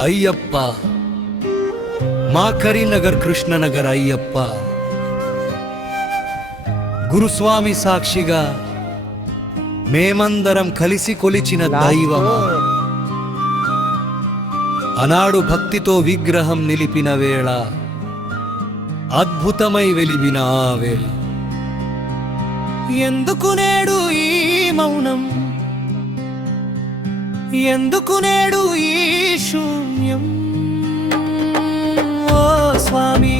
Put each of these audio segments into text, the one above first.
అయ్యప్ప మా కరీంనగర్ కృష్ణనగర్ అయ్యప్ప గురుస్వామి సాక్షిగా మేమందరం కలిసి కొలిచిన దైవమా అనాడు భక్తితో విగ్రహం నిలిపిన వేళ అద్భుతమై వెలిగిన ఆ వేళ ఎందుకు నేడు ఈ మౌనం ఎందుకు నేడు ఈ శూన్యం ఓ స్వామి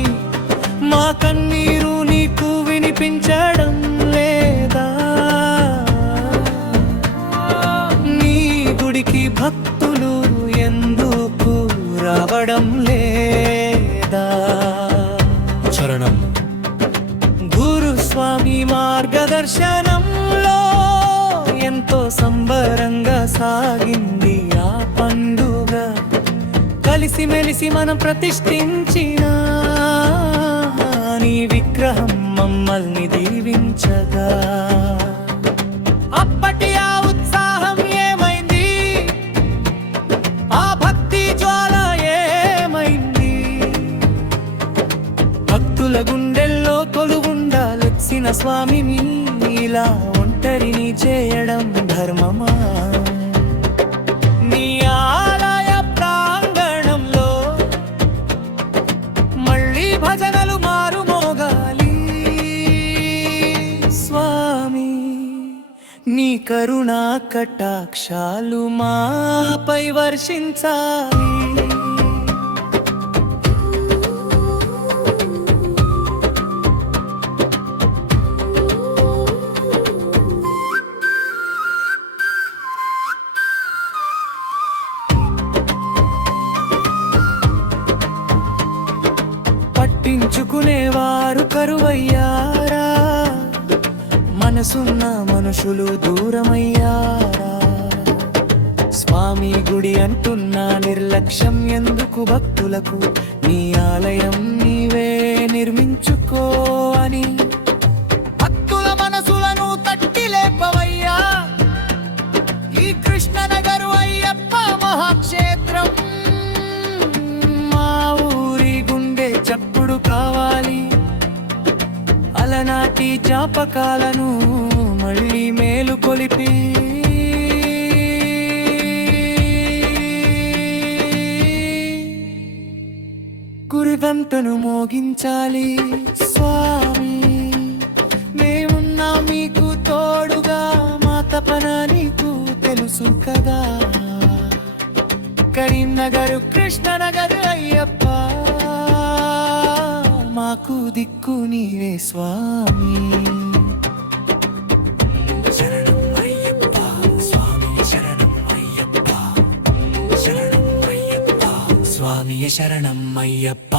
మా కన్నీరు నీకు వినిపించడం లేదా నీ గుడికి భక్తులు ఎందుకు రావడం లేదా చరణం గురుస్వామి మార్గదర్శనంలో ఎంతో సంబరంగా సాగింది ఆ పండుగ కలిసిమెలిసి మనం ప్రతిష్ఠించిన నీ విగ్రహం మమ్మల్ని దీవించగా అప్పటి ఆ ఉత్సాహం ఏమైంది ఆ భక్తి జ్వాల ఏమైంది భక్తుల గుండెల్లో కొలువుండాలొచ్చిన స్వామిని ఇలా ఒంటరిని చేయడం ధర్మమా నీ ఆలయ ప్రాంగణంలో మళ్ళీ భజనలు మారుమోగాలి స్వామి నీ కరుణా కటాక్షాలు మాపై వర్షించాలి పట్టించుకునేవారు కరువయ్యారా మనసున్న మనుషులు దూరమయ్యారా స్వామి గుడి అంటున్నా నిర్లక్ష్యం ఎందుకు భక్తులకు నీ ఆలయం నీవే నిర్మించుకో అని భక్తుల మనసులను తట్టి లేపవయ్యా ఈ కృష్ణనగరు అయ్యప్ప మహాక్షేత్రం చప్పుడు కావాలి అలనాటి జ్ఞాపకాలను మళ్ళీ మేలు కొలిపి గురిగంటను మోగించాలి స్వామి మేమున్నా మీకు తోడుగా మా తపన నీకు తెలుసు కదా కరీంనగర్ కృష్ణనగర్ అయ్యప్ప మాకు దిక్కు నీవే స్వామి శరణం అయ్యప్ప స్వామి శరణం అయ్యప్ప శరణం అయ్యప్ప స్వామి శరణం అయ్యప్ప